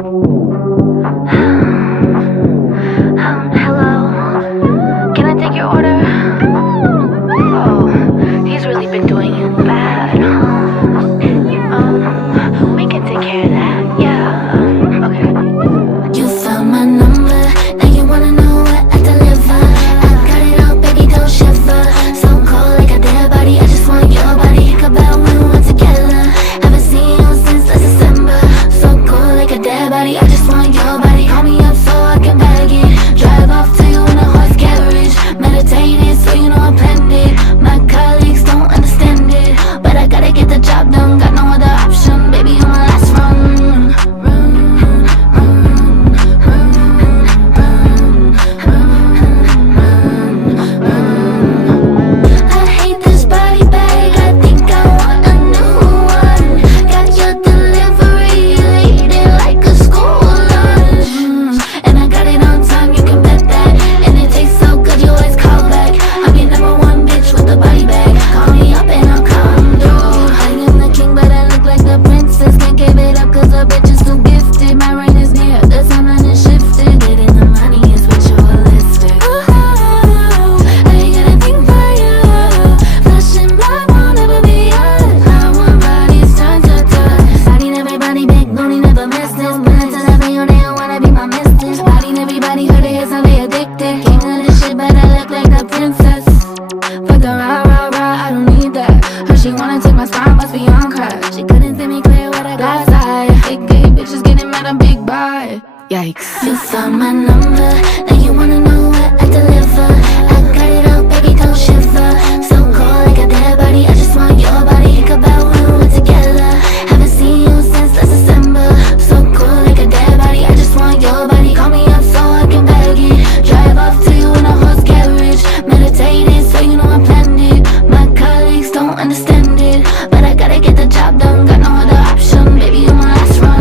Hello. Can I take your order? Oh, he's really been doing bad. We can take care of that. Yeah. Okay. You found my number, now you wanna know what I deliver. I got it all, baby, don't shiver. So cold like a dead body, I just want your body. Think about when we're together. Haven't seen you since last December. So cold like a dead body, I just want your body. Call me up so I can bag it. Drive off to you in a horse carriage. Meditating so you know I'm planned it. My colleagues don't understand it, but I gotta get the job done. Got no other option, baby, you're my last run. Yikes. You found my number, now you wanna know what I deliver. I got it all, baby, don't shiver. So cold like a dead body, I just want your body. Think about when we're together. Haven't seen you since last December. So cold like a dead body, I just want your body. Call me up so I can bag it. Drive off to you in a horse carriage. Meditating so you know I'm planned it. My colleagues don't understand it, but I gotta get the job done. Got no other option, baby, you're my last run.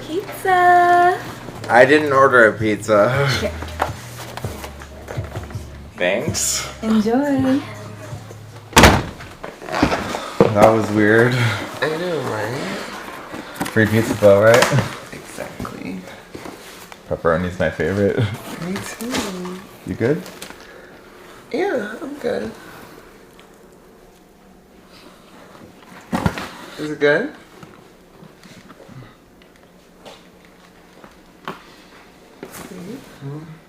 Pizza. I didn't order a pizza. Okay. Thanks. Enjoy. That was weird. I know, right? Free pizza though, right? Exactly. Pepperoni's my favorite. Me too. You good? Yeah, I'm good. Is it good? Mm-hmm.